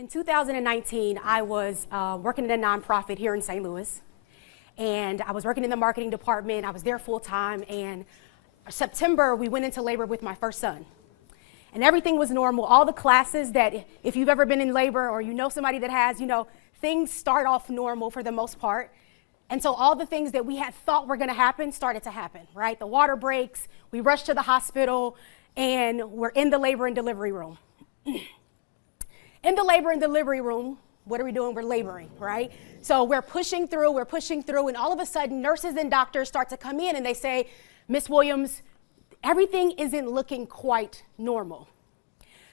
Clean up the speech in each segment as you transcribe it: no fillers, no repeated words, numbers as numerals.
In 2019, I was working in a nonprofit here in St. Louis, and I was working in the marketing department. I was there full time, and September, we went into labor with my first son. And everything was normal. All the classes that, if you've ever been in labor or you know somebody that has, things start off normal for the most part. And so all the things that we had thought were gonna happen started to happen, right? The water breaks, we rushed to the hospital, and we're in the labor and delivery room. In the labor and delivery room, what are we doing? We're laboring, right? So we're pushing through, and all of a sudden, nurses and doctors start to come in and they say, Miss Williams, everything isn't looking quite normal.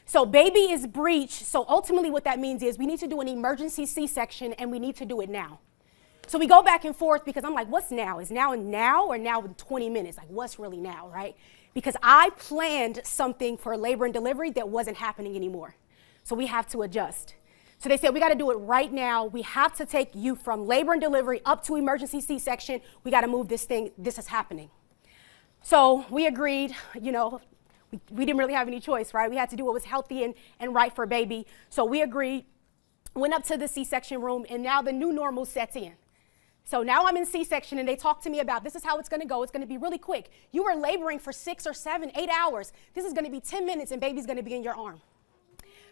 So baby is breached, so ultimately what that means is we need to do an emergency C-section and we need to do it now. So we go back and forth because I'm like, what's now? Is now or now in 20 minutes? Like, what's really now, right? Because I planned something for labor and delivery that wasn't happening anymore. So we have to adjust. So they said, we got to do it right now. We have to take you from labor and delivery up to emergency C-section. We got to move this thing. This is happening. So we agreed, we didn't really have any choice, right? We had to do what was healthy and right for baby. So we agreed, went up to the C-section room, and now the new normal sets in. So now I'm in C-section, and they talk to me about this is how it's going to go. It's going to be really quick. You were laboring for 6 or 7, 8 hours. This is going to be 10 minutes, and baby's going to be in your arm.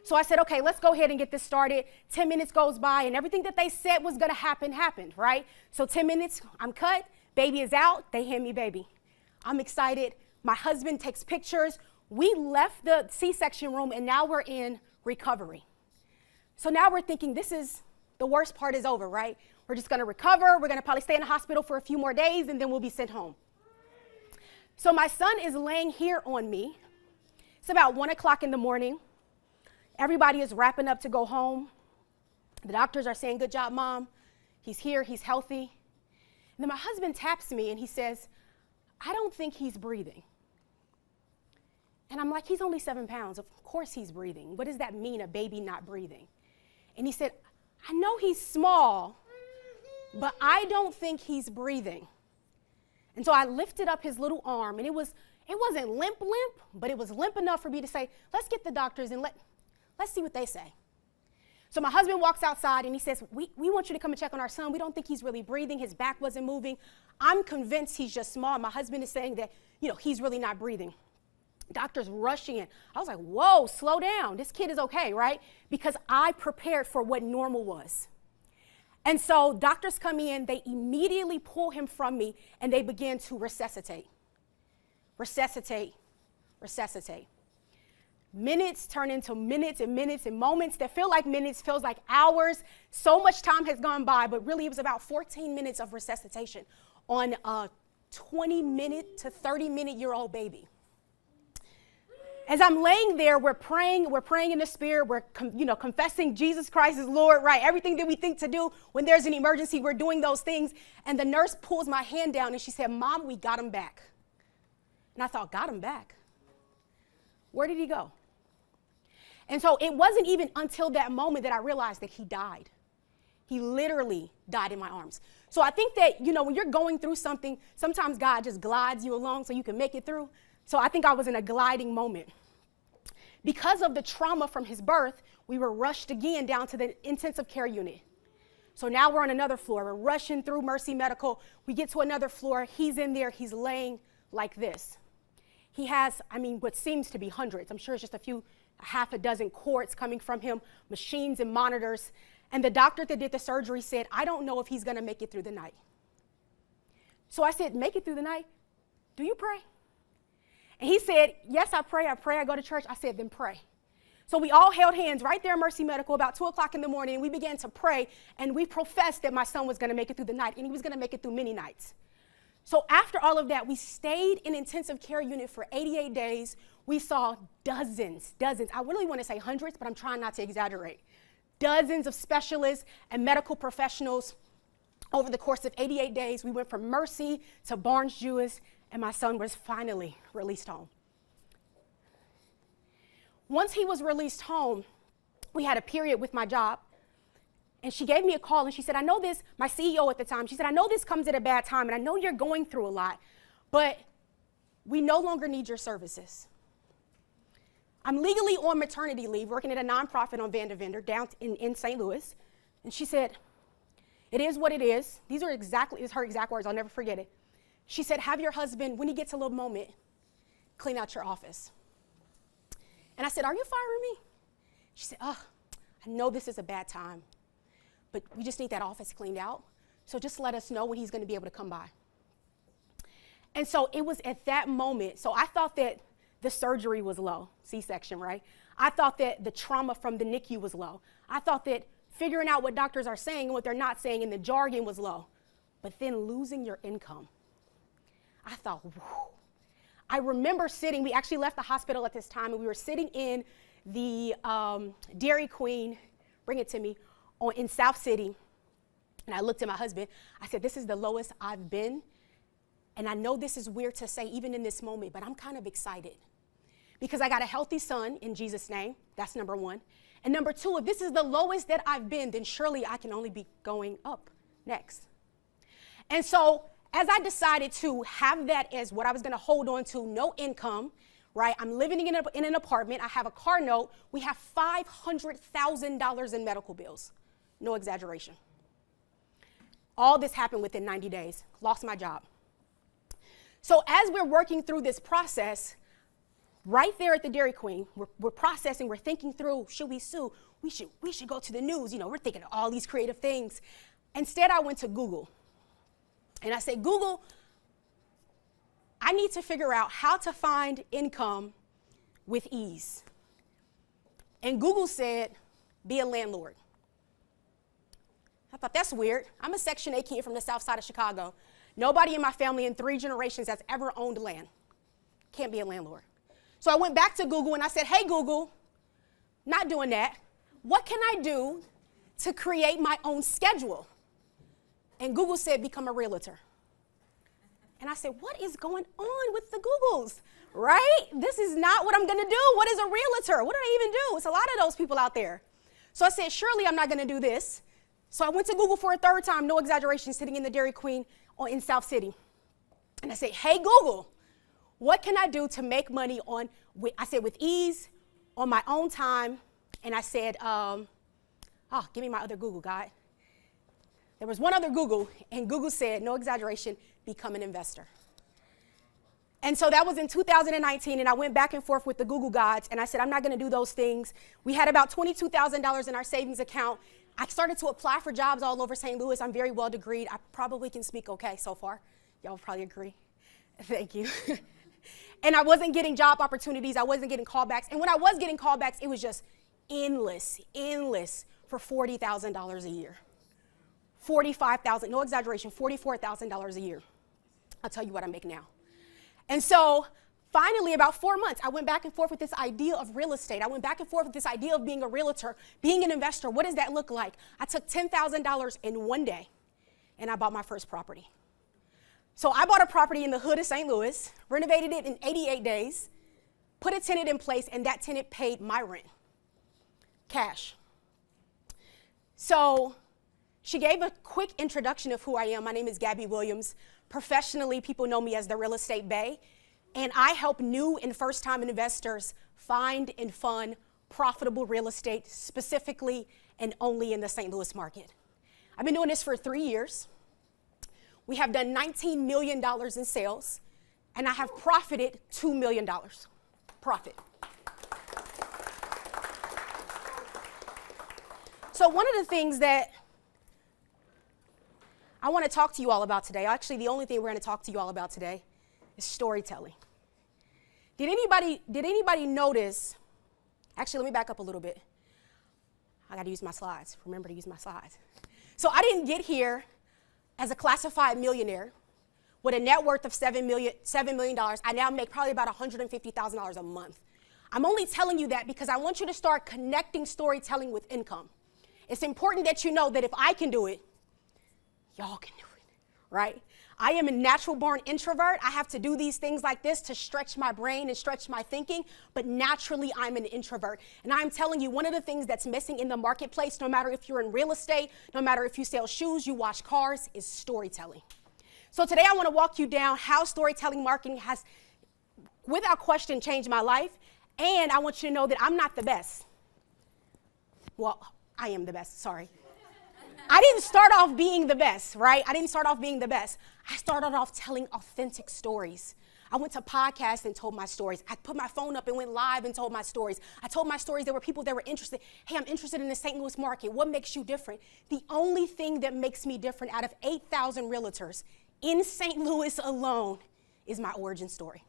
So I said, okay, let's go ahead and get this started. 10 minutes goes by, and everything that they said was going to happen happened, right? So 10 minutes, I'm cut. Baby is out. They hand me baby. I'm excited. My husband takes pictures. We left the C-section room, and now we're in recovery. So now we're thinking the worst part is over, right? We're just going to recover. We're going to probably stay in the hospital for a few more days, and then we'll be sent home. So my son is laying here on me. It's about 1 o'clock in the morning. Everybody is wrapping up to go home. The doctors are saying, good job, Mom. He's here. He's healthy. And then my husband taps me, and he says, I don't think he's breathing. And I'm like, he's only 7 pounds. Of course he's breathing. What does that mean, a baby not breathing? And he said, I know he's small, but I don't think he's breathing. And so I lifted up his little arm, and it wasn't limp, but it was limp enough for me to say, let's get the doctors and let's see what they say. So my husband walks outside, and he says, we want you to come and check on our son. We don't think he's really breathing. His back wasn't moving. I'm convinced he's just small. My husband is saying that, he's really not breathing. Doctors rushing in. I was like, whoa, slow down. This kid is okay, right? Because I prepared for what normal was. And so doctors come in, they immediately pull him from me, and they begin to resuscitate. Resuscitate, resuscitate. Minutes turn into minutes and minutes and moments that feel like minutes, feels like hours. So much time has gone by, but really it was about 14 minutes of resuscitation on a 20-minute to 30-minute-year-old baby. As I'm laying there, we're praying in the Spirit, we're confessing Jesus Christ is Lord, right? Everything that we think to do when there's an emergency, we're doing those things. And the nurse pulls my hand down and she said, Mom, we got him back. And I thought, got him back? Where did he go? And so it wasn't even until that moment that I realized that he died. He literally died in my arms. So I think that, when you're going through something, sometimes God just glides you along so you can make it through. So I think I was in a gliding moment. Because of the trauma from his birth, we were rushed again down to the intensive care unit. So now we're on another floor. We're rushing through Mercy Medical. We get to another floor. He's in there. He's laying like this. He has, what seems to be hundreds. I'm sure it's just half a dozen cords coming from him, machines and monitors. And the doctor that did the surgery said, I don't know if he's going to make it through the night. So I said, make it through the night? Do you pray? And he said, yes, I pray, I go to church. I said, then pray. So we all held hands right there in Mercy Medical about 2 o'clock in the morning, and we began to pray, and we professed that my son was going to make it through the night, and he was going to make it through many nights. So after all of that, we stayed in intensive care unit for 88 days. We saw dozens. I really want to say hundreds, but I'm trying not to exaggerate. Dozens of specialists and medical professionals over the course of 88 days. We went from Mercy to Barnes-Jewish, and my son was finally released home. Once he was released home, we had a period with my job, and she gave me a call, and she said, I know this, my CEO at the time, she said, I know this comes at a bad time, and I know you're going through a lot, but we no longer need your services. I'm legally on maternity leave, working at a nonprofit on Vandevender down in St. Louis. And she said, it is what it is. These are her exact words, I'll never forget it. She said, have your husband, when he gets a little moment, clean out your office. And I said, are you firing me? She said, oh, I know this is a bad time, but we just need that office cleaned out. So just let us know when he's going to be able to come by. And so it was at that moment, so I thought that the surgery was low, C-section, right? I thought that the trauma from the NICU was low. I thought that figuring out what doctors are saying and what they're not saying and the jargon was low. But then losing your income, I thought, whew. I remember sitting, we actually left the hospital at this time, and we were sitting in the Dairy Queen, bring it to me, in South City. And I looked at my husband. I said, this is the lowest I've been. And I know this is weird to say even in this moment, but I'm kind of excited. Because I got a healthy son in Jesus' name. That's number one. And number two, if this is the lowest that I've been, then surely I can only be going up next. And so as I decided to have that as what I was going to hold on to, no income, right? I'm living in an apartment. I have a car note. We have $500,000 in medical bills. No exaggeration. All this happened within 90 days. Lost my job. So as we're working through this process, right there at the Dairy Queen, we're processing, we're thinking through, should we sue? We should go to the news. You know, we're thinking of all these creative things. Instead, I went to Google. And I said, Google, I need to figure out how to find income with ease. And Google said, be a landlord. I thought, that's weird. I'm a Section 8 kid from the south side of Chicago. Nobody in my family in 3 generations has ever owned land. Can't be a landlord. So I went back to Google and I said, hey, Google, not doing that. What can I do to create my own schedule? And Google said, become a realtor. And I said, what is going on with the Googles, right? This is not what I'm going to do. What is a realtor? What do I even do? It's a lot of those people out there. So I said, surely I'm not going to do this. So I went to Google for a third time, no exaggeration, sitting in the Dairy Queen in South City. And I said, hey, Google, what can I do to make money with ease, on my own time? And I said, give me my other Google, God. There was one other Google, and Google said, no exaggeration, become an investor. And so that was in 2019, and I went back and forth with the Google gods, and I said, I'm not going to do those things. We had about $22,000 in our savings account. I started to apply for jobs all over St. Louis. I'm very well degreed. I probably can speak okay so far. Y'all will probably agree. Thank you. And I wasn't getting job opportunities. I wasn't getting callbacks. And when I was getting callbacks, it was just endless for $40,000 a year. $45,000, no exaggeration, $44,000 a year. I'll tell you what I make now. And so finally, about 4 months, I went back and forth with this idea of real estate. I went back and forth with this idea of being a realtor, being an investor. What does that look like? I took $10,000 in one day, and I bought my first property. So I bought a property in the hood of St. Louis, renovated it in 88 days, put a tenant in place, and that tenant paid my rent, cash. So she gave a quick introduction of who I am. My name is Gabby Williams. Professionally, people know me as the Real Estate Bae, and I help new and first-time investors find and fund profitable real estate, specifically and only in the St. Louis market. I've been doing this for 3 years. We have done $19 million in sales, and I have profited $2 million. Profit. So one of the things that I want to talk to you all about today, actually the only thing we're going to talk to you all about today, is storytelling. Did anybody notice, actually let me back up a little bit. I got to use my slides. Remember to use my slides. So I didn't get here as a classified millionaire with a net worth of $7 million. I now make probably about $150,000 a month. I'm only telling you that because I want you to start connecting storytelling with income. It's important that you know that if I can do it, y'all can do it, right? I am a natural born introvert. I have to do these things like this to stretch my brain and stretch my thinking, but naturally I'm an introvert. And I'm telling you, one of the things that's missing in the marketplace, no matter if you're in real estate, no matter if you sell shoes, you wash cars, is storytelling. So today I want to walk you down how storytelling marketing has, without question, changed my life, And I want you to know that I'm not the best. Well, I am the best, sorry. I didn't start off being the best, right? I didn't start off being the best. I started off telling authentic stories. I went to podcasts and told my stories. I put my phone up and went live and told my stories. I told my stories. There were people that were interested. Hey, I'm interested in the St. Louis market. What makes you different? The only thing that makes me different out of 8,000 realtors in St. Louis alone is my origin story.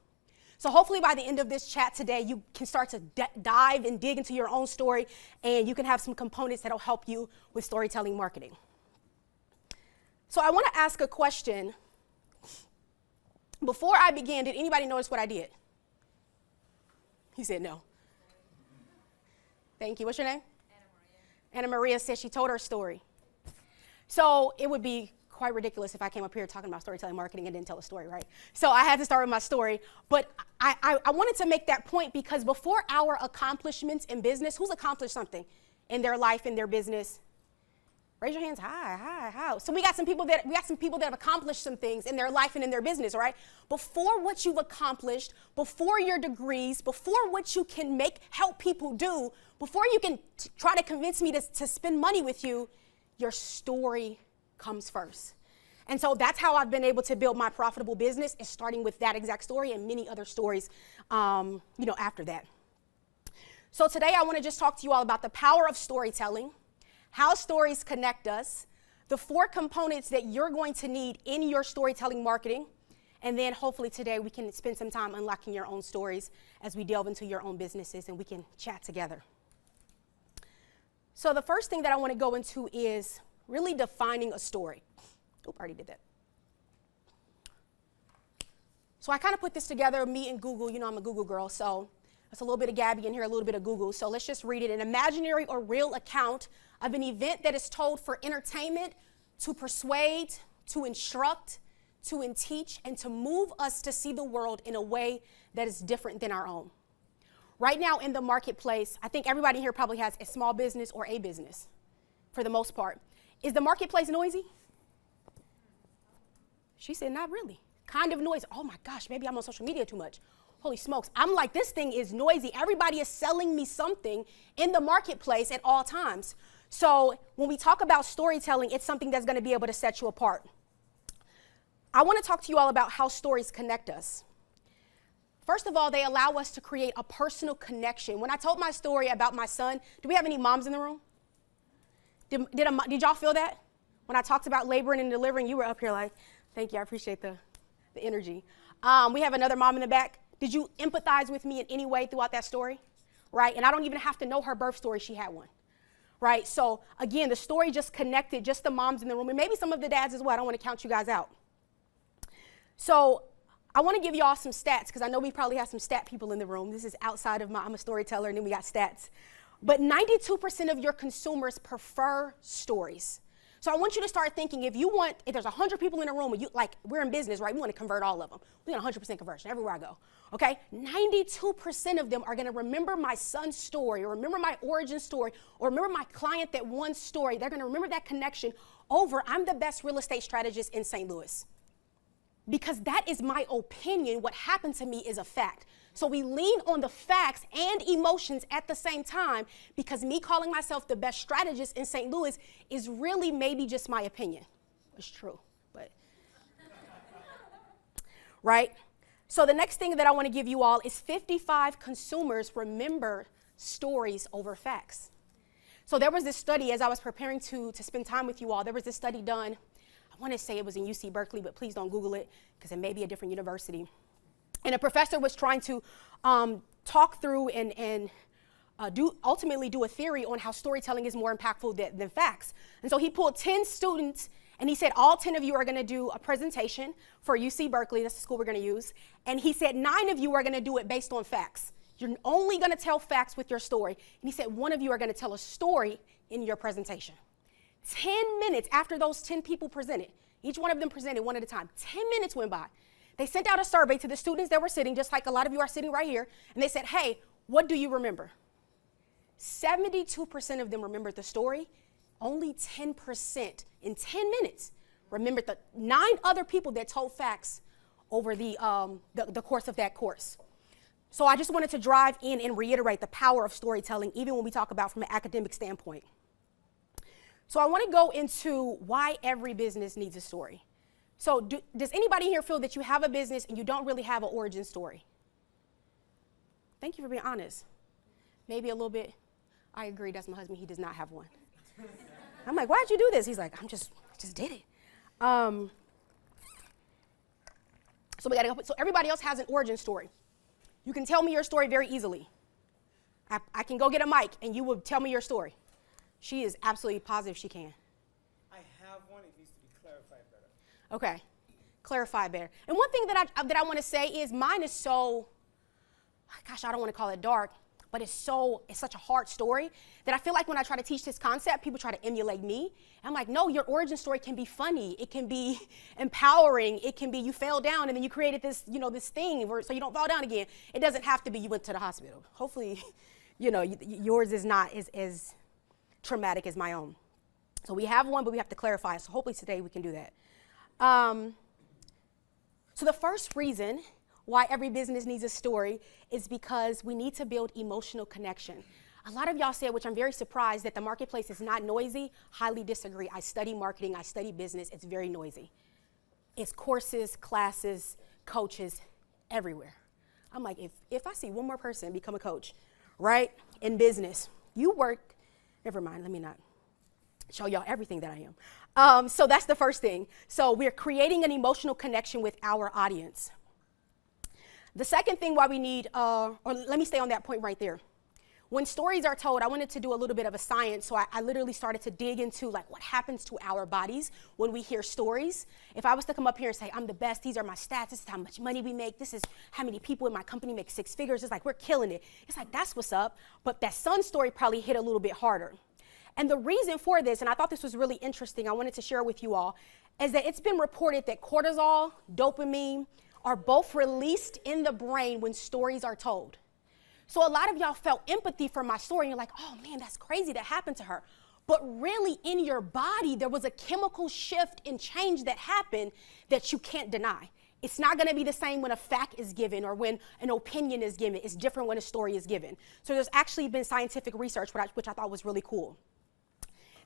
So hopefully by the end of this chat today, you can start to dive and dig into your own story, and you can have some components that'll help you with storytelling marketing. So I want to ask a question. Before I began, did anybody notice what I did? He said no. Thank you. What's your name? Anna Maria said she told her story. So it would be quite ridiculous if I came up here talking about storytelling marketing and didn't tell a story, right? So I had to start with my story. But I wanted to make that point because before our accomplishments in business, who's accomplished something in their life, in their business? Raise your hands high. So we got some people that have accomplished some things in their life and in their business, right? Before what you've accomplished, before your degrees, before what you can help people do, before you can try to convince me to spend money with you, your story comes first. And so that's how I've been able to build my profitable business, is starting with that exact story and many other stories, after that. So today I want to just talk to you all about the power of storytelling, how stories connect us, the 4 components that you're going to need in your storytelling marketing, and then hopefully today we can spend some time unlocking your own stories as we delve into your own businesses and we can chat together. So the first thing that I want to go into is really defining a story. Oop, I already did that. So I kind of put this together, me and Google. You know I'm a Google girl, so that's a little bit of Gabby in here, a little bit of Google. So let's just read it. An imaginary or real account of an event that is told for entertainment, to persuade, to instruct, to teach, and to move us to see the world in a way that is different than our own. Right now in the marketplace, I think everybody here probably has a small business or a business for the most part. Is the marketplace noisy? She said, not really. Kind of noisy. Oh my gosh, maybe I'm on social media too much. Holy smokes. I'm like, this thing is noisy. Everybody is selling me something in the marketplace at all times. So when we talk about storytelling, it's something that's going to be able to set you apart. I want to talk to you all about how stories connect us. First of all, they allow us to create a personal connection. When I told my story about my son, do we have any moms in the room? Did y'all feel that? When I talked about laboring and delivering, you were up here like, thank you, I appreciate the energy. We have another mom in the back. Did you empathize with me in any way throughout that story? Right? And I don't even have to know her birth story, she had one. Right? So again, the story just connected just the moms in the room, and maybe some of the dads as well. I don't want to count you guys out. So I want to give you all some stats, because I know we probably have some stat people in the room. This is outside of I'm a storyteller, and then we got stats. But 92% of your consumers prefer stories. So I want you to start thinking, if there's 100 people in a room, we're in business, right? We want to convert all of them. We want 100% conversion everywhere I go, okay? 92% of them are going to remember my son's story, or remember my origin story, or remember my client that won story. They're going to remember that connection over, I'm the best real estate strategist in St. Louis. Because that is my opinion. What happened to me is a fact. So we lean on the facts and emotions at the same time, because me calling myself the best strategist in St. Louis is really maybe just my opinion. It's true, but right? So the next thing that I want to give you all is 55 consumers remember stories over facts. So there was this study, as I was preparing to spend time with you all, there was this study done, I want to say it was in UC Berkeley, but please don't Google it because it may be a different university. And a professor was trying to talk through and ultimately do a theory on how storytelling is more impactful than facts. And so he pulled 10 students, and he said, all 10 of you are going to do a presentation for UC Berkeley. That's the school we're going to use. And he said 9 of you are going to do it based on facts. You're only going to tell facts with your story. And he said 1 of you are going to tell a story in your presentation. 10 minutes after those 10 people presented, each one of them presented one at a time, 10 minutes went by. They sent out a survey to the students that were sitting, just like a lot of you are sitting right here, and they said, hey, what do you remember? 72% of them remembered the story. Only 10% in 10 minutes remembered the 9 other people that told facts over the course of that course. So I just wanted to drive in and reiterate the power of storytelling, even when we talk about from an academic standpoint. So I want to go into why every business needs a story. So does anybody here feel that you have a business and you don't really have an origin story? Thank you for being honest. Maybe a little bit. I agree, that's my husband, he does not have one. I'm like, why'd you do this? He's like, I just did it. So we gotta go, so everybody else has an origin story. You can tell me your story very easily. I can go get a mic and you will tell me your story. She is absolutely positive she can. I have one, it needs to be clarified better. Okay, clarify better. And one thing that I want to say is mine is so, gosh, I don't want to call it dark, but it's such a hard story that I feel like when I try to teach this concept, people try to emulate me. And I'm like, no, your origin story can be funny. It can be empowering. It can be you fell down and then you created this, this thing so you don't fall down again. It doesn't have to be you went to the hospital. Hopefully, yours is not as traumatic as my own. So we have one, but we have to clarify. So hopefully today we can do that. So the first reason why every business needs a story is because we need to build emotional connection. A lot of y'all said, which I'm very surprised, that the marketplace is not noisy. Highly disagree. I study marketing, I study business. It's very noisy. It's courses, classes, coaches, everywhere. I'm like, if I see one more person become a coach, right, in business, you work, never mind, let me not show y'all everything that I am. So that's the first thing. So we're creating an emotional connection with our audience. The second thing why we need, or let me stay on that point right there. When stories are told, I wanted to do a little bit of a science, so I literally started to dig into like what happens to our bodies when we hear stories. If I was to come up here and say, I'm the best, these are my stats, this is how much money we make, this is how many people in my company make 6 figures, it's like we're killing it. It's like, that's what's up, but that son story probably hit a little bit harder. And the reason for this, and I thought this was really interesting, I wanted to share with you all, is that it's been reported that cortisol, dopamine, are both released in the brain when stories are told. So a lot of y'all felt empathy for my story, and you're like, oh man, that's crazy that happened to her. But really in your body, there was a chemical shift and change that happened that you can't deny. It's not gonna be the same when a fact is given or when an opinion is given. It's different when a story is given. So there's actually been scientific research, which I thought was really cool.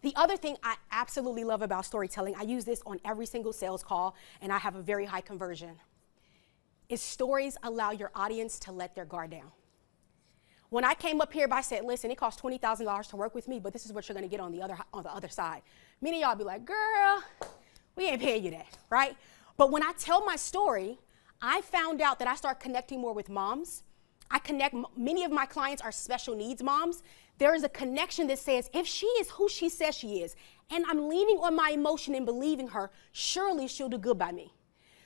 The other thing I absolutely love about storytelling, I use this on every single sales call, and I have a very high conversion, is stories allow your audience to let their guard down. When I came up here, I said, listen, it costs $20,000 to work with me, but this is what you're gonna get on the other side. Many of y'all be like, girl, we ain't paying you that, right? But when I tell my story, I found out that I start connecting more with moms. Many of my clients are special needs moms. There is a connection that says, if she is who she says she is, and I'm leaning on my emotion and believing her, surely she'll do good by me.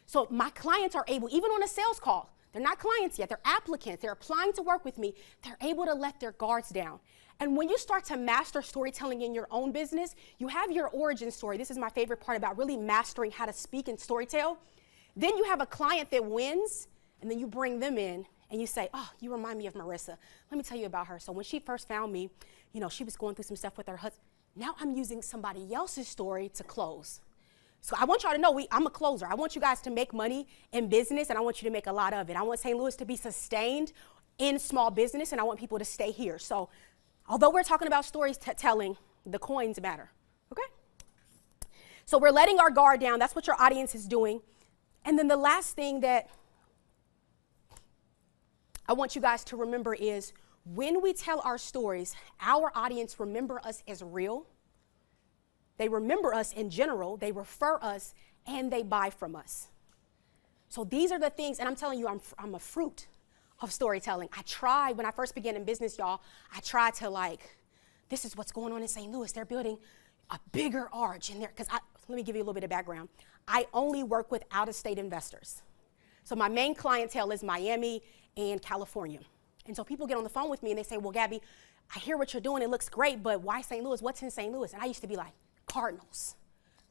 So my clients are able, even on a sales call, they're not clients yet, they're applicants, they're applying to work with me, they're able to let their guards down. And when you start to master storytelling in your own business, you have your origin story. This is my favorite part about really mastering how to speak and storytell. Then you have a client that wins, and then you bring them in, and you say, oh, you remind me of Marissa. Let me tell you about her. So when she first found me, she was going through some stuff with her husband. Now I'm using somebody else's story to close. So I want y'all to know I'm a closer. I want you guys to make money in business, and I want you to make a lot of it. I want St. Louis to be sustained in small business, and I want people to stay here. So although we're talking about storytelling, the coins matter, okay? So we're letting our guard down. That's what your audience is doing. And then the last thing that I want you guys to remember is when we tell our stories, our audience remember us as real. They remember us in general, they refer us, and they buy from us. So these are the things, and I'm telling you, I'm a fruit of storytelling. When I first began in business, y'all, I tried to this is what's going on in St. Louis. They're building a bigger arch in there, because let me give you a little bit of background. I only work with out-of-state investors. So my main clientele is Miami and California. And so people get on the phone with me and they say, well, Gabby, I hear what you're doing, it looks great, but why St. Louis? What's in St. Louis? And I used to be like, Cardinals.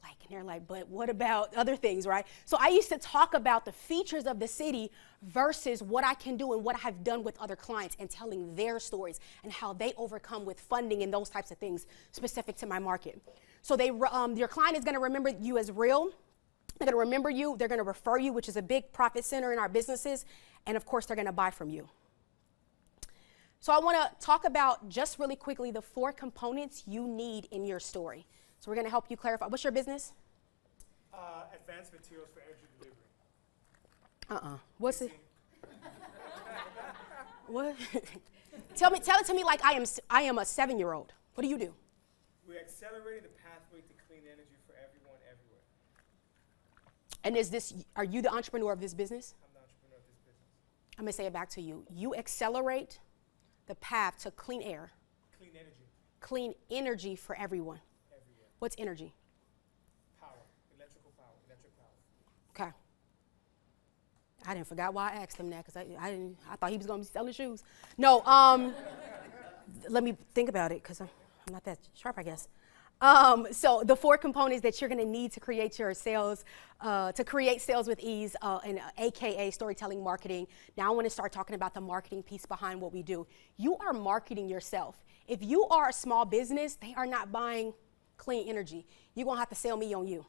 And they're like, but what about other things, right? So I used to talk about the features of the city versus what I can do and what I've done with other clients and telling their stories and how they overcome with funding and those types of things specific to my market. So your client is gonna remember you as real. They're gonna remember you, they're gonna refer you, which is a big profit center in our businesses. And of course, they're gonna buy from you. So I want to talk about just really quickly the 4 components you need in your story. So we're going to help you clarify. What's your business? Advanced materials for energy delivery. What's it? What? Tell it to me like I am a 7-year-old. What do you do? We're accelerating the pathway to clean energy for everyone, everywhere. And are you the entrepreneur of this business? I'm the entrepreneur of this business. I'm going to say it back to you. You accelerate the path to clean air, Clean energy, clean energy for everyone. everywhere. What's energy? Power, electric power. Okay. I didn't forget why I asked him that because I thought he was going to be selling shoes. No, let me think about it because I'm not that sharp, I guess. So the 4 components that you're going to need to create your sales, to create sales with ease, and AKA storytelling marketing. Now I want to start talking about the marketing piece behind what we do. You are marketing yourself. If you are a small business, they are not buying clean energy. You're going to have to sell me on you.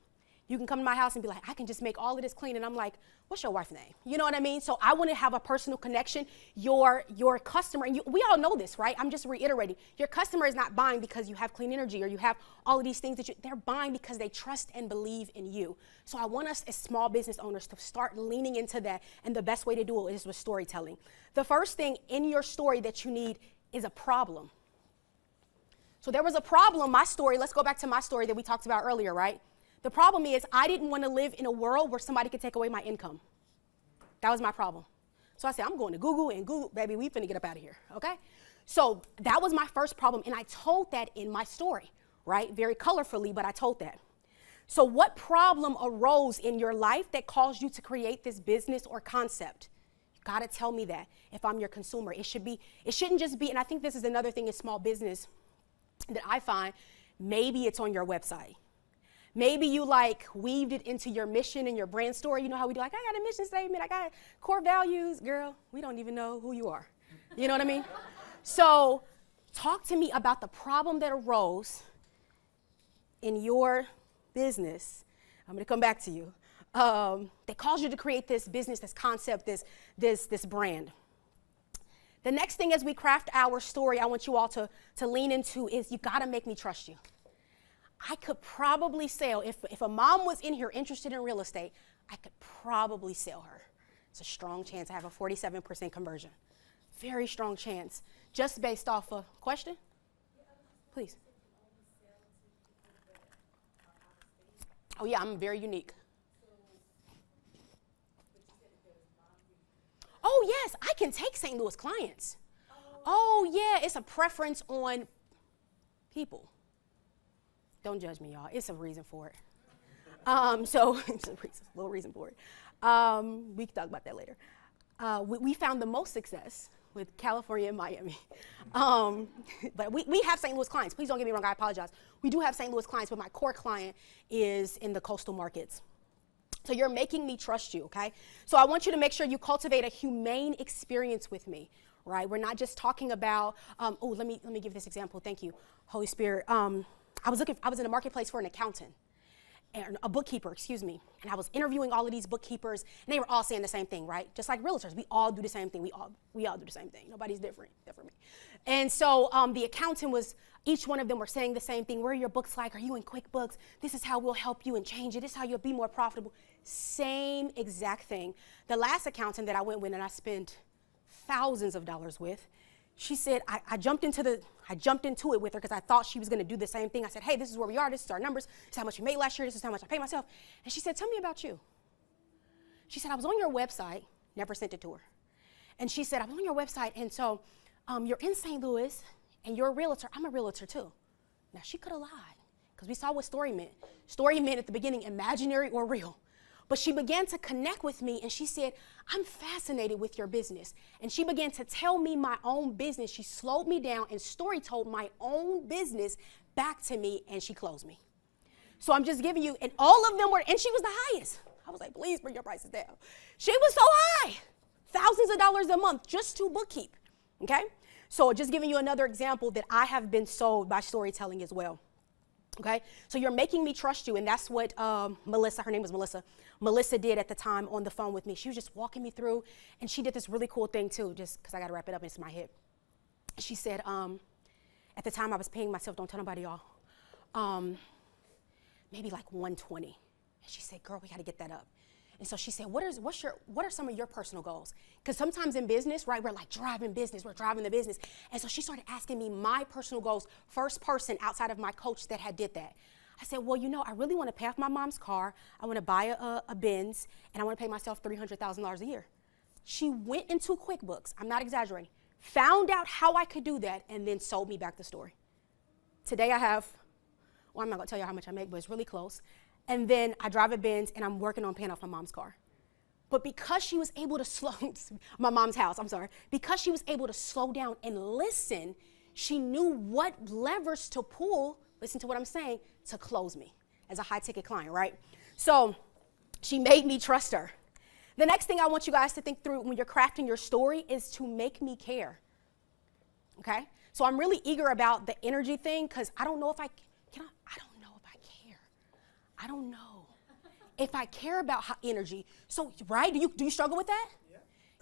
You can come to my house and be like, I can just make all of this clean. And I'm like, what's your wife's name? You know what I mean? So I want to have a personal connection. Your customer, and we all know this, right? I'm just reiterating. Your customer is not buying because you have clean energy or you have all of these things they're buying because they trust and believe in you. So I want us as small business owners to start leaning into that. And the best way to do it is with storytelling. The first thing in your story that you need is a problem. So there was a problem, my story. Let's go back to my story that we talked about earlier, right? The problem is I didn't want to live in a world where somebody could take away my income. That was my problem. So I said, I'm going to Google, and Google, baby, we finna get up out of here, okay? So that was my first problem, and I told that in my story, right? Very colorfully, but I told that. So what problem arose in your life that caused you to create this business or concept? You gotta tell me that if I'm your consumer. It shouldn't just be, and I think this is another thing in small business that I find, maybe it's on your website. Maybe you weaved it into your mission and your brand story. You know how we do I got a mission statement, I got core values. Girl, we don't even know who you are. You know what I mean? So talk to me about the problem that arose in your business. I'm gonna come back to you. That caused you to create this business, this concept, this brand. The next thing as we craft our story, I want you all to lean into is you gotta make me trust you. I could probably sell, if a mom was in here interested in real estate, I could probably sell her. It's a strong chance. I have a 47% conversion. Very strong chance. Just based off a question? Please. Oh yeah, I'm very unique. Oh yes, I can take St. Louis clients. Oh yeah, it's a preference on people. Don't judge me, y'all. It's a reason for it. So it's a little reason for it. We can talk about that later. We found the most success with California and Miami. But we have St. Louis clients. Please don't get me wrong, I apologize. We do have St. Louis clients, but my core client is in the coastal markets. So you're making me trust you, okay? So I want you to make sure you cultivate a humane experience with me, right? We're not just talking about, let me give this example. Thank you, Holy Spirit. I was in a marketplace for an accountant, and a bookkeeper, excuse me, and I was interviewing all of these bookkeepers, and they were all saying the same thing, right? Just like realtors, we all do the same thing. We all do the same thing. Nobody's different except for me. And so the accountant each one of them were saying the same thing. Where are your books like? Are you in QuickBooks? This is how we'll help you and change it. This is how you'll be more profitable. Same exact thing. The last accountant that I went with and I spent thousands of dollars with, she said, I jumped into it with her because I thought she was going to do the same thing. I said, hey, this is where we are. This is our numbers. This is how much we made last year. This is how much I paid myself. And she said, tell me about you. She said, I was on your website. Never sent it to her. And she said, I'm on your website. And so you're in St. Louis and you're a realtor. I'm a realtor too. Now she could have lied because we saw what story meant. Story meant at the beginning, imaginary or real. But she began to connect with me and she said, I'm fascinated with your business. And she began to tell me my own business. She slowed me down and story told my own business back to me and she closed me. So I'm just giving you, and all of them were, and she was the highest. I was like, please bring your prices down. She was so high, thousands of dollars a month just to bookkeep, okay? So just giving you another example that I have been sold by storytelling as well. Okay, so you're making me trust you, and that's what Melissa, her name was Melissa did at the time on the phone with me. She was just walking me through, and she did this really cool thing too, just because I got to wrap it up into my head. She said, at the time I was paying myself, don't tell nobody, y'all, maybe like 120. And she said, girl, we got to get that up. And so she said, what are some of your personal goals? Because sometimes in business, right, we're like driving business, we're driving the business. And so she started asking me my personal goals, first person outside of my coach that had did that. I said, well, you know, I really want to pay off my mom's car. I want to buy a Benz, and I want to pay myself $300,000 a year. She went into QuickBooks, I'm not exaggerating, found out how I could do that, and then sold me back the story. Today I have, well, I'm not going to tell you how much I make, but it's really close. And then I drive a Benz, and I'm working on paying off my mom's car. But because she was able to slow, my mom's house, I'm sorry, because she was able to slow down and listen, she knew what levers to pull, listen to what I'm saying, to close me as a high-ticket client, right? So she made me trust her. The next thing I want you guys to think through when you're crafting your story is to make me care, okay? So I'm really eager about the energy thing because I don't know if I don't know if I care. I don't know if I care about energy. So, right, do you struggle with that?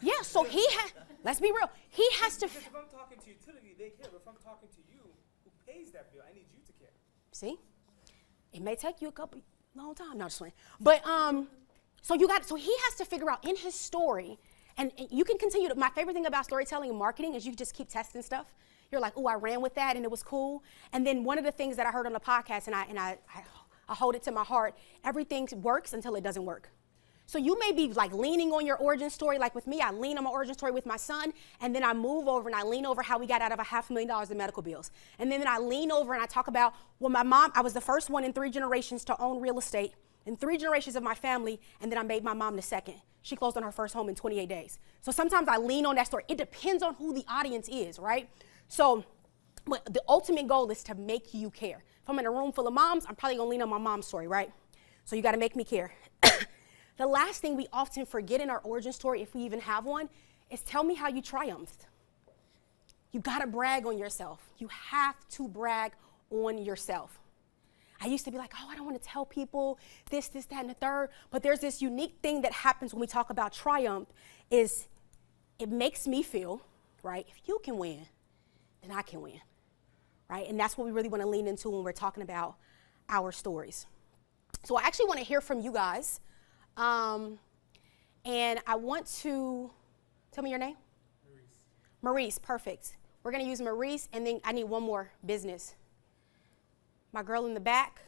Yeah, so he has, let's be real, he has to. Because if I'm talking to utility, they care. But if I'm talking to you, who pays that bill, I need you to care. See? It may take you long time, not just playing. But, so he has to figure out in his story, and you can continue my favorite thing about storytelling and marketing is you just keep testing stuff. You're like, oh, I ran with that and it was cool. And then one of the things that I heard on the podcast, and I hold it to my heart, everything works until it doesn't work. So you may be like leaning on your origin story, like with me, I lean on my origin story with my son, and then I move over and I lean over how we got out of $500,000 in medical bills. And then I lean over and I talk about, well, my mom, I was the first one in 3 generations to own real estate, in 3 generations of my family, and then I made my mom the second. She closed on her first home in 28 days. So sometimes I lean on that story. It depends on who the audience is, right? So but the ultimate goal is to make you care. If I'm in a room full of moms, I'm probably gonna lean on my mom's story, right? So you gotta make me care. The last thing we often forget in our origin story, if we even have one, is tell me how you triumphed. You gotta brag on yourself. You have to brag on yourself. I used to be like, oh, I don't wanna tell people this, that, and the third, but there's this unique thing that happens when we talk about triumph is it makes me feel, right, if you can win, then I can win, right? And that's what we really wanna lean into when we're talking about our stories. So I actually wanna hear from you guys. And I want to, tell me your name? Maurice, perfect. We're gonna use Maurice, and then I need one more business. My girl in the back,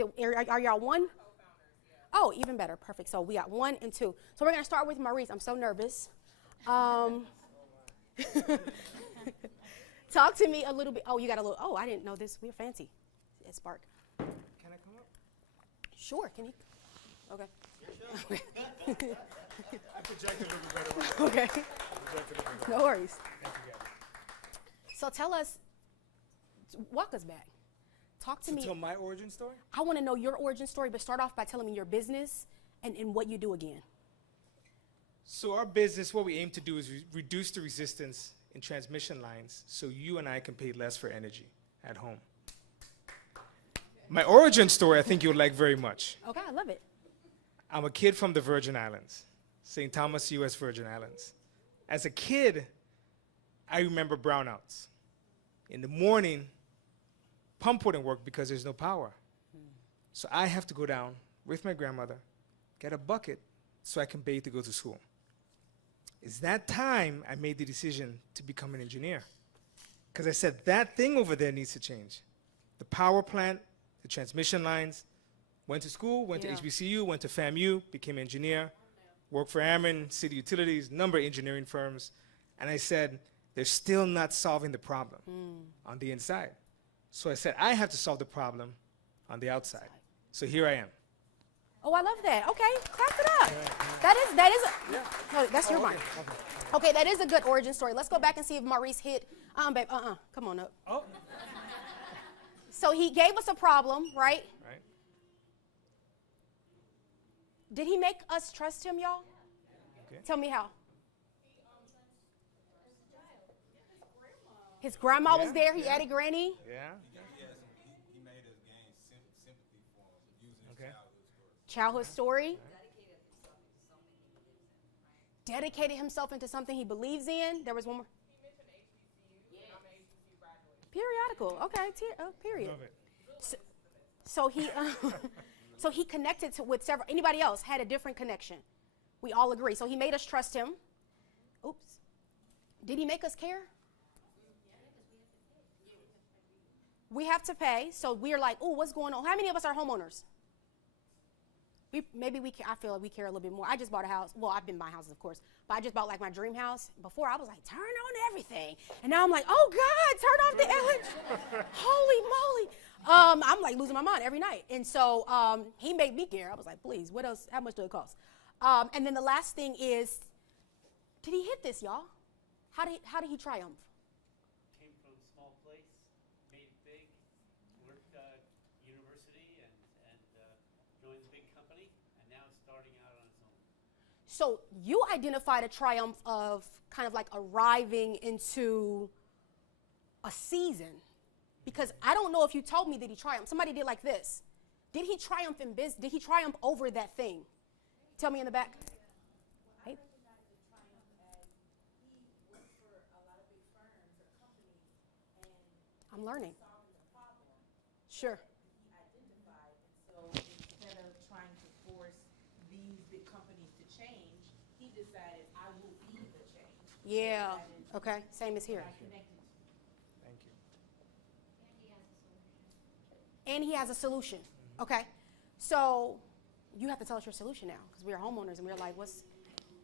are y'all one? Co-founders, yeah. Oh, even better, perfect. So we got 1 and 2. So we're gonna start with Maurice. I'm so nervous. Talk to me a little bit. Oh, you got a little, oh, I didn't know this. We're fancy at Spark. Can I come up? Sure, can you? Okay. I projected a little better. Okay. No worries. Thank you, guys. So tell us, walk us back. Talk to me. Tell my origin story? I want to know your origin story, but start off by telling me your business and what you do again. So our business, what we aim to do is reduce the resistance in transmission lines so you and I can pay less for energy at home. My origin story, I think you'll like very much. Okay, I love it. I'm a kid from the Virgin Islands, St. Thomas, U.S. Virgin Islands. As a kid, I remember brownouts. In the morning, pump wouldn't work because there's no power. So I have to go down with my grandmother, get a bucket so I can bathe to go to school. It's that time I made the decision to become an engineer. Because I said, that thing over there needs to change. The power plant, the transmission lines. Went to school, went to HBCU, went to FAMU, became an engineer, worked for Ameren, City Utilities, number of engineering firms. And I said, they're still not solving the problem on the inside. So I said, I have to solve the problem on the outside. So here I am. Oh, I love that. Okay, clap it up. No, that's your mic. Okay, that is a good origin story. Let's go back and see if Maurice hit, babe, come on up. Oh. So he gave us a problem, right? Right. Did he make us trust him, y'all? Okay. Tell me how. His grandma was there. He added granny. Yeah. He made us gain sympathy for him using his Okay. Childhood story. Dedicated himself into something he believes in. There was one more. Periodical. Okay. Period. Love it. So he, so he connected with several. Anybody else had a different connection? We all agree. So he made us trust him. Oops. Did he make us care? We have to pay. So we're like, oh, what's going on? How many of us are homeowners? I feel like we care a little bit more. I just bought a house. Well, I've been buying houses, of course, but I just bought like my dream house. Before I was like, turn on everything, and now I'm like, oh God, turn off the LED. Holy moly! I'm like losing my mind every night, and so he made me care. I was like, please, what else? How much do it cost? And then the last thing is, did he hit this, y'all? How did he triumph? Came from a small place, made it big, worked university, and joined the big company, and now is starting out on its own. So you identified a triumph of kind of like arriving into a season, because I don't know if you told me that he triumphed. Somebody did like this. Did he triumph in business? Did he triumph over that thing? Tell me in the back. Hey. I'm learning. Sure. Instead of trying to force these big companies to change, he decided I will be the change. Yeah. Okay. Same as here. I connected to. Thank you. And he has a solution. Okay. So you have to tell us your solution now, because we are homeowners and we're like,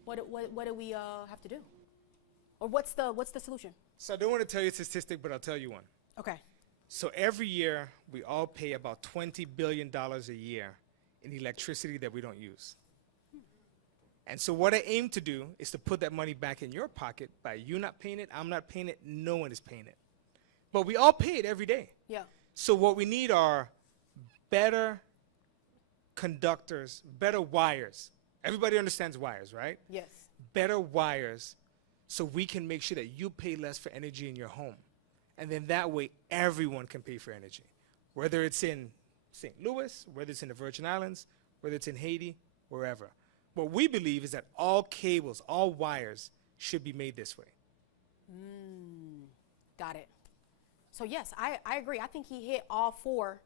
what do we have to do? Or what's the solution? So I don't want to tell you a statistic, but I'll tell you one. Okay. So every year, we all pay about $20 billion a year in electricity that we don't use. And so what I aim to do is to put that money back in your pocket by you not paying it, I'm not paying it, no one is paying it. But we all pay it every day. Yeah. So what we need are better conductors, better wires. Everybody understands wires, right? Yes. Better wires so we can make sure that you pay less for energy in your home. And then that way, everyone can pay for energy, whether it's in St. Louis, whether it's in the Virgin Islands, whether it's in Haiti, wherever. What we believe is that all cables, all wires should be made this way. Got it. So yes, I agree. I think he hit all four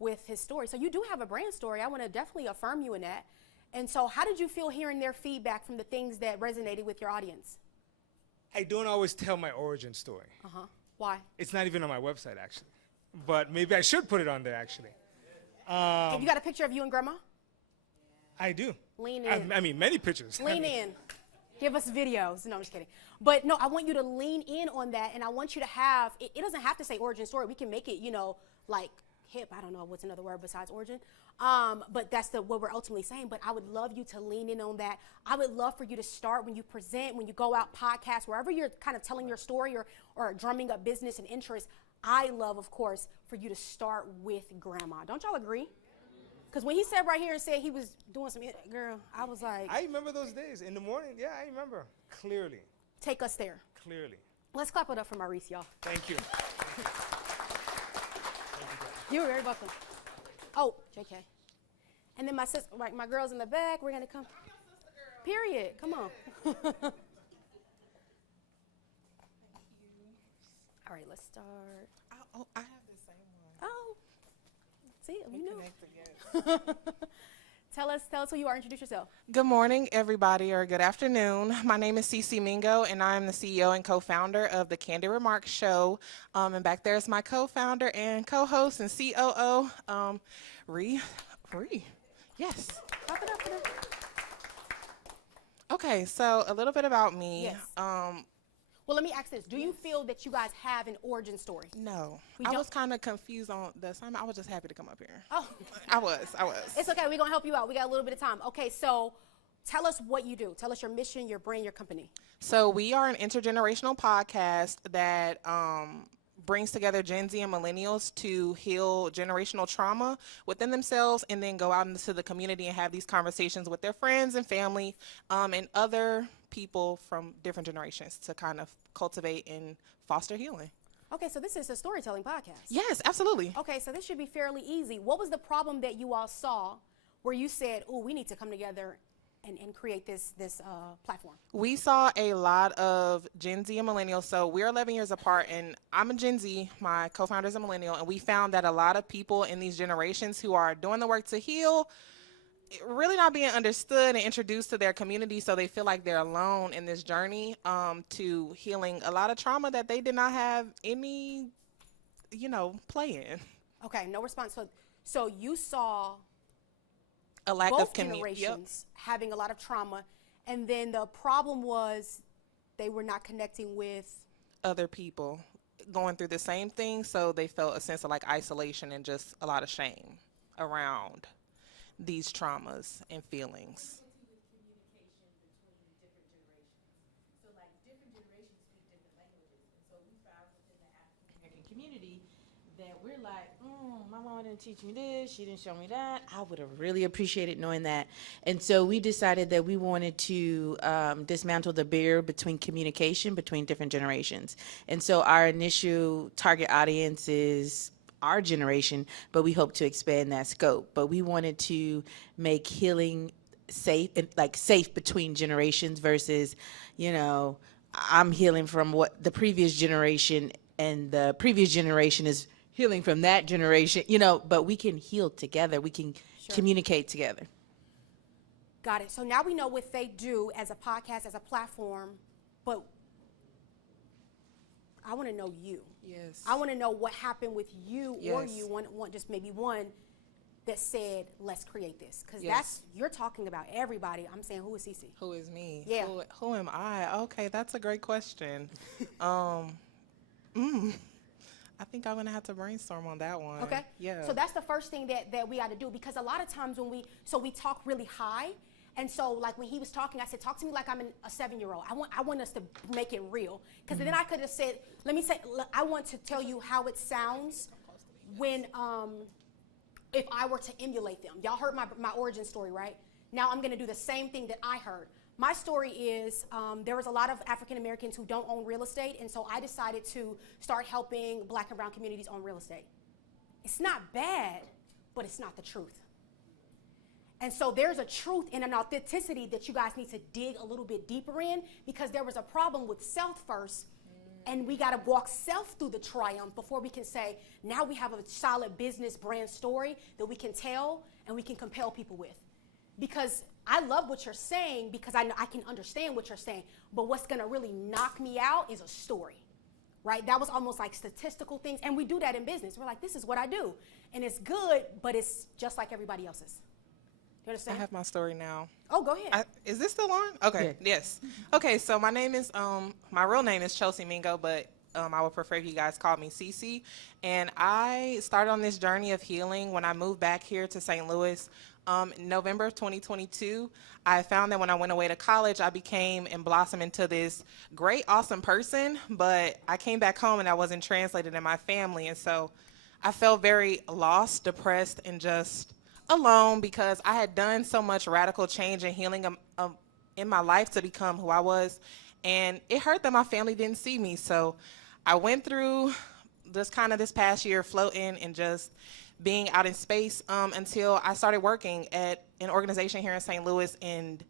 with his story. So you do have a brand story. I want to definitely affirm you in that. And so how did you feel hearing their feedback from the things that resonated with your audience? I don't always tell my origin story. Uh-huh. Why? It's not even on my website, actually. But maybe I should put it on there, actually. And you got a picture of you and Grandma? I do. Lean in. I mean, many pictures. Lean in. Give us videos. No, I'm just kidding. But no, I want you to lean in on that, and I want you to have, it doesn't have to say origin story. We can make it, like hip. I don't know what's another word besides origin. But that's what we're ultimately saying. But I would love you to lean in on that. I would love for you to start when you present, when you go out podcasts, wherever you're kind of telling your story or drumming up business and interest. I love, of course, for you to start with Grandma. Don't y'all agree? Because when he said right here and said he was doing some, girl, I was like. I remember those days. In the morning, yeah, I remember. Clearly. Take us there. Clearly. Let's clap it up for Maurice, y'all. Thank you. You're very welcome. Oh, JK. And then my sister, like my girls in the back, we're going to come. Period. Come on. All right, let's start. I have the same one. Oh, see, we We knew. connect together. Tell us who you are. Introduce yourself. Good morning, everybody, or good afternoon. My name is Cece Mingo, and I'm the CEO and co-founder of the Candy Remarks Show. And back there is my co-founder and co-host and COO, Ree. Yes. Clap it up for them. Okay, so a little bit about me. Yes. Well, let me ask this. Do you feel that you guys have an origin story? No, We I don't- was kind of confused on the assignment. I was just happy to come up here. Oh, I was. it's okay. We're going to help you out. We got a little bit of time. Okay, so tell us what you do. Tell us your mission, your brand, your company. So we are an intergenerational podcast that brings together Gen Z and millennials to heal generational trauma within themselves and then go out into the community and have these conversations with their friends and family and other people from different generations to kind of cultivate and foster healing. Okay, so this is a storytelling podcast. Yes, absolutely. Okay, so this should be fairly easy. What was the problem that you all saw where you said, oh, we need to come together and create this platform? We saw a lot of Gen Z and millennials. So we're 11 years apart, and I'm a Gen Z. My co-founder is a millennial, and we found that a lot of people in these generations who are doing the work to heal really not being understood and introduced to their community, so they feel like they're alone in this journey to healing a lot of trauma that they did not have any, play in. Okay, no response. So you saw A lack both of community. generations having a lot of trauma, and then the problem was they were not connecting with. Other people going through the same thing, so they felt a sense of like isolation and just a lot of shame around these traumas and feelings. Community that we're like, my mama didn't teach me this, she didn't show me that. I would have really appreciated knowing that. And so we decided that we wanted to dismantle the barrier between communication between different generations. And so our initial target audience is our generation, but we hope to expand that scope. But we wanted to make healing safe, safe between generations versus, I'm healing from what the previous generation and the previous generation is healing from that generation, but we can heal together. We can communicate together. Got it. So now we know what they do as a podcast, as a platform, but I want to know you. Yes. I want to know what happened with you or Yes. you, one, just maybe one that said, let's create this. Because Yes. you're talking about everybody. I'm saying, who is Cece? Who is me? Yeah. Who am I? Okay, that's a great question. I think I'm gonna have to brainstorm on that one. Okay. Yeah. So that's the first thing that we got to do, because a lot of times when we talk really high, and so like when he was talking, I said, talk to me like I'm a 7-year-old. I want us to make it real, because then I could have said, I want to tell you how it sounds when if I were to emulate them. Y'all heard my origin story, right? Now I'm gonna do the same thing that I heard. My story is there was a lot of African Americans who don't own real estate, and so I decided to start helping Black and brown communities own real estate. It's not bad, but it's not the truth. And so there's a truth and an authenticity that you guys need to dig a little bit deeper in, because there was a problem with self first, and we got to walk self through the triumph before we can say, now we have a solid business brand story that we can tell and we can compel people with. Because I love what you're saying, because I can understand what you're saying, but what's gonna really knock me out is a story, right? That was almost like statistical things, and we do that in business. We're like, this is what I do, and it's good, but it's just like everybody else's. You I understand? have my story now. Oh, go ahead. Is this still on? Okay. Yeah. Yes. Okay. So my name is my real name is Chelsea Mingo, but I would prefer if you guys called me Cece. And I started on this journey of healing when I moved back here to St. Louis. November of 2022, I found that when I went away to college, I became and blossomed into this great, awesome person, but I came back home and I wasn't translated in my family. And so I felt very lost, depressed, and just alone, because I had done so much radical change and healing in my life to become who I was. And it hurt that my family didn't see me. So I went through this past year floating and just being out in space until I started working at an organization here in St. Louis, and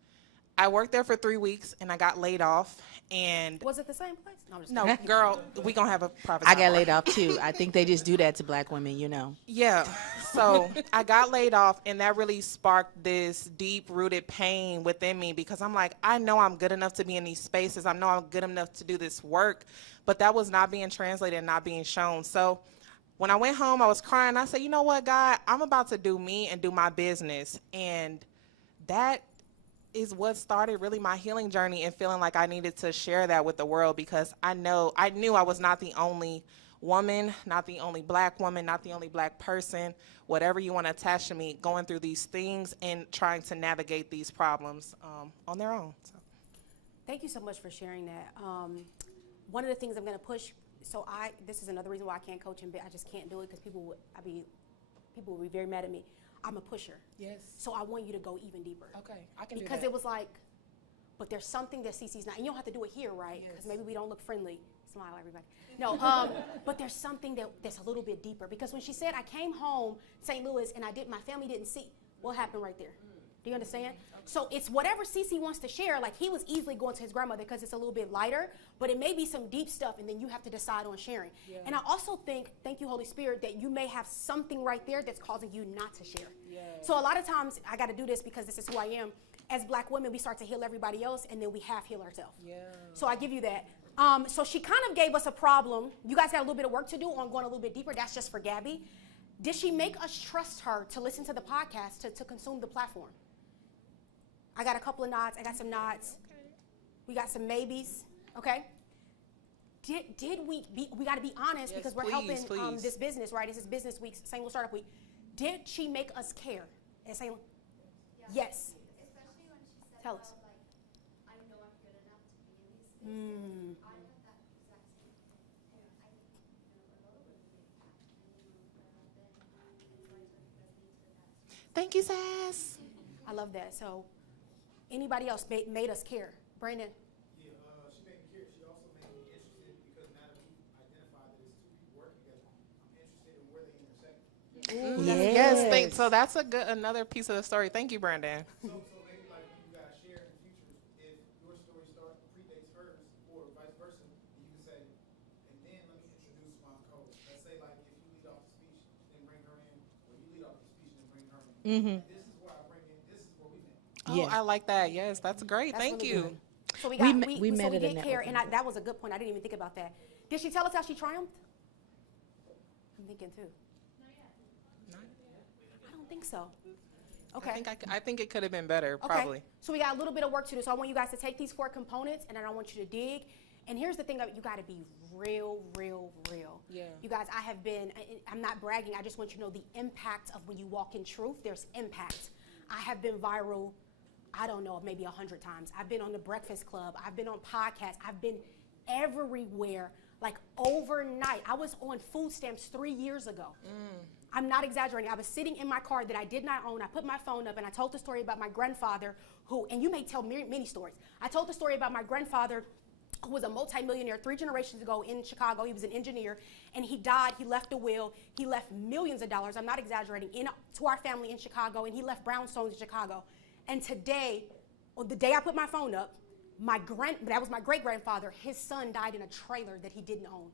I worked there for 3 weeks and I got laid off. And Was it the same place? No, I'm just no, kidding. girl, we gonna have a private I got sidebar. laid off too. I think they just do that to Black women, Yeah, so I got laid off, and that really sparked this deep-rooted pain within me, because I'm like, I know I'm good enough to be in these spaces. I know I'm good enough to do this work, but that was not being translated and not being shown. So when I went home, I was crying. I said, you know what, God, I'm about to do me and do my business. And that is what started really my healing journey, and feeling like I needed to share that with the world, because I knew I was not the only woman, not the only Black woman, not the only Black person, whatever you want to attach to me, going through these things and trying to navigate these problems on their own. So. Thank you so much for sharing that. One of the things I'm going to push, this is another reason why I can't coach and I just can't do it, because people will be very mad at me. I'm a pusher. Yes. So I want you to go even deeper. Okay, I can do Because that. it was like, but there's something that Cece's not, and you don't have to do it here, right? Because maybe we don't look friendly. Smile, everybody. No, but there's something that's a little bit deeper. Because when she said, I came home, St. Louis, and my family didn't see, what happened right there? Do you understand? So it's whatever CC wants to share. Like, he was easily going to his grandmother because it's a little bit lighter, but it may be some deep stuff, and then you have to decide on sharing. And I also think, thank you, Holy Spirit, that you may have something right there that's causing you not to share. So a lot of times, I got to do this because this is who I am. As Black women, we start to heal everybody else, and then we half heal ourselves. So I give you that. So she kind of gave us a problem. You guys got a little bit of work to do on going a little bit deeper. That's just for Gabby. Did she make us trust her to listen to the podcast, to consume the platform? I got a couple of nods. I got some nods. We got some maybes. Okay. Did we got to be honest, because we're helping this business, right? This is Business Week, St. Louis Startup Week. Did she make us care at St. Louis? Yes. Especially when she said Tell about, us. like, I know I'm good enough to be in these spaces. I have that exact same thing. And I think, a little bit of a big impact. And so I took you guys into that. Thank you, Sass. I love that. So anybody else made us care? Brandon? Yeah, she made me curious. She also made me interested because now that we identified that it's two people working together, I'm interested in where they intersect. Yes. So that's another piece of the story. Thank you, Brandon. So maybe like when you guys share in the future, if your story predates hers or vice versa, you can say, and then let me introduce my co-host. Let's say like if you lead off the speech, then bring her in, or you lead off the speech and bring her in. This is where I bring in. This is where we met. Oh, I like that. Yes, that's great. That's Thank really you. good. So we met at a did care, networking and that was a good point. I didn't even think about that. Did she tell us how she triumphed? I'm thinking too. I don't think so. Okay. I think it could have been better, probably. Okay. So we got a little bit of work to do. So I want you guys to take these 4 components, and then I want you to dig. And here's the thing that you got to be real. Yeah. You guys, I'm not bragging. I just want you to know the impact of when you walk in truth. There's impact. I have been viral, I don't know, maybe 100 times. I've been on the Breakfast Club. I've been on podcasts. I've been everywhere, like overnight. I was on food stamps 3 years ago. I'm not exaggerating. I was sitting in my car that I did not own. I put my phone up and I told the story about my grandfather who, and you may tell many stories. I told the story about my grandfather who was a multimillionaire 3 generations ago in Chicago. He was an engineer, and he died. He left a will. He left millions of dollars, I'm not exaggerating, to our family in Chicago, and he left brownstones in Chicago. And today, on the day I put my phone up, that was my great-grandfather, his son died in a trailer that he didn't own.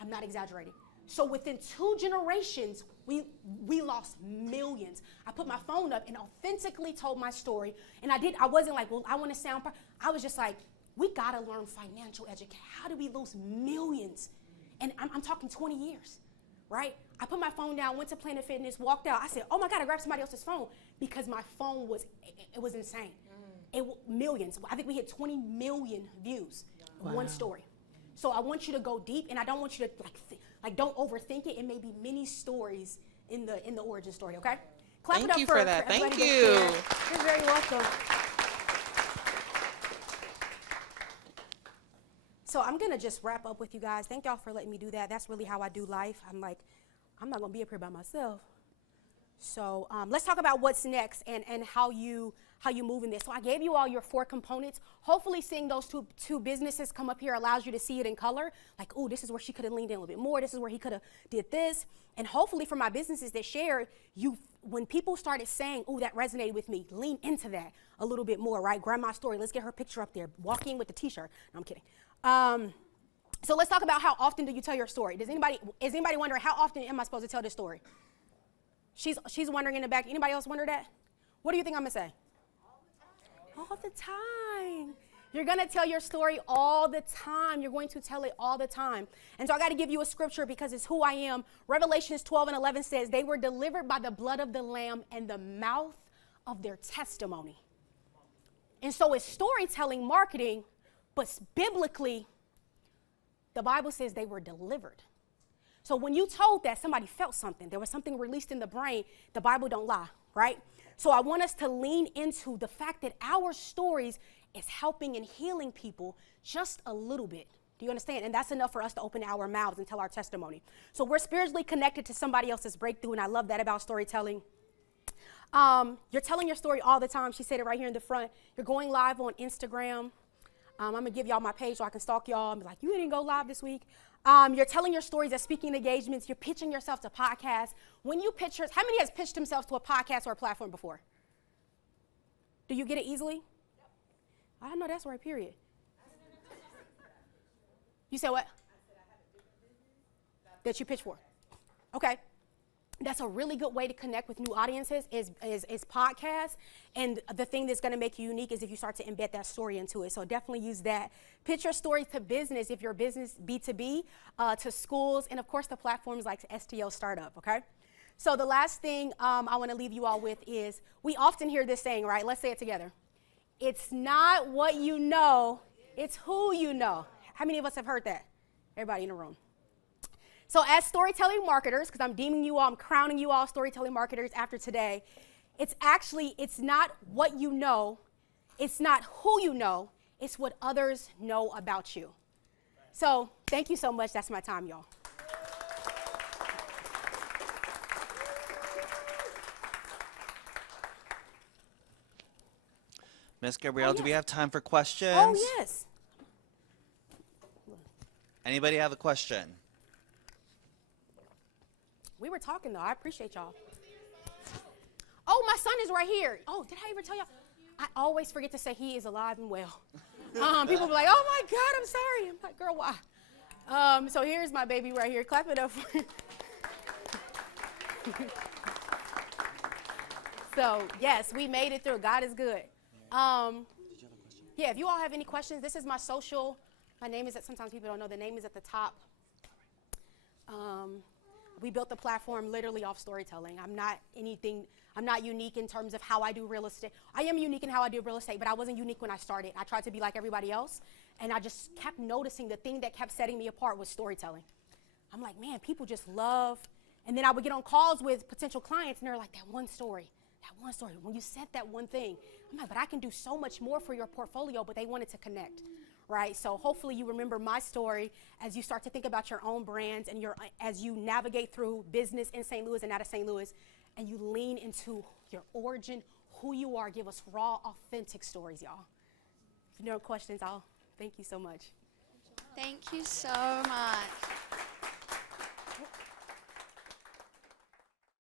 I'm not exaggerating. So within 2 generations, we lost millions. I put my phone up and authentically told my story, and I wasn't like, well, I want to sound, I was just like, we got to learn financial education. How do we lose millions? And I'm talking 20 years, right? I put my phone down, went to Planet Fitness, walked out. I said, oh my God, I grabbed somebody else's phone because my phone was insane. Millions. I think we hit 20 million views of one story. So I want you to go deep, and I don't want you to don't overthink it. It may be many stories in the origin story, okay? Clap it up for that. everybody Thank that's you. here. You're very welcome. So I'm going to just wrap up with you guys. Thank y'all for letting me do that. That's really how I do life. I'm like, I'm not going to be up here by myself. So let's talk about what's next and how you move in this. So I gave you all your 4 components. Hopefully seeing those two businesses come up here allows you to see it in color. Like, oh, this is where she could have leaned in a little bit more. This is where he could have did this. And hopefully for my businesses that share, when people started saying, oh, that resonated with me, lean into that a little bit more, right? Grandma's story. Let's get her picture up there. Walking with the T-shirt. No, I'm kidding. So let's talk about how often do you tell your story? Is anybody wondering how often am I supposed to tell this story? She's wondering in the back. Anybody else wonder that? What do you think I'm gonna say? All the time. You're gonna tell your story all the time. You're going to tell it all the time. And so I gotta give you a scripture because it's who I am. Revelations 12:11 says, they were delivered by the blood of the Lamb and the mouth of their testimony. And so it's storytelling marketing, but biblically, the Bible says they were delivered. So when you told that, somebody felt something. There was something released in the brain. The Bible don't lie, right? So I want us to lean into the fact that our stories is helping and healing people just a little bit. Do you understand? And that's enough for us to open our mouths and tell our testimony. So we're spiritually connected to somebody else's breakthrough, and I love that about storytelling. You're telling your story all the time. She said it right here in the front. You're going live on Instagram. I'm going to give y'all my page so I can stalk y'all and be like, you didn't go live this week. You're telling your stories at speaking engagements. You're pitching yourself to podcasts. When you pitch, how many has pitched themselves to a podcast or a platform before? Do you get it easily? I know that's right, period. You said what? That you pitch for. Okay. That's a really good way to connect with new audiences is podcasts. And the thing that's going to make you unique is if you start to embed that story into it. So definitely use that. Pitch your story to business if your business B2B, to schools, and of course the platforms like STL Startup, okay? So the last thing I want to leave you all with is we often hear this saying, right? Let's say it together. It's not what you know, it's who you know. How many of us have heard that? Everybody in the room. So as storytelling marketers, because I'm deeming you all, I'm crowning you all storytelling marketers after today, it's not what you know, it's not who you know, it's what others know about you. So thank you so much. That's my time, y'all. Ms. Gabrielle, do we have time for questions? Oh, yes. Anybody have a question? We were talking, though. I appreciate y'all. Oh, my son is right here. Oh, did I ever tell y'all? I always forget to say he is alive and well. People be like, oh, my God, I'm sorry. I'm like, girl, why? So here's my baby right here. Clap it up for him. So, yes, we made it through. God is good. Yeah, if you all have any questions, this is my social. My name is sometimes people don't know, the name is at the top. We built the platform literally off storytelling. I'm not unique in terms of how I do real estate. I am unique in how I do real estate, but I wasn't unique when I started. I tried to be like everybody else, and I just kept noticing the thing that kept setting me apart was storytelling. I'm like, man, people just love, and then I would get on calls with potential clients, and they're like, that one story, when you said that one thing. I'm like, but I can do so much more for your portfolio, but they wanted to connect. Right? So hopefully you remember my story as you start to think about your own brands and as you navigate through business in St. Louis and out of St. Louis, and you lean into your origin, who you are. Give us raw, authentic stories, y'all. If you have no questions, thank you so much. Thank you so much.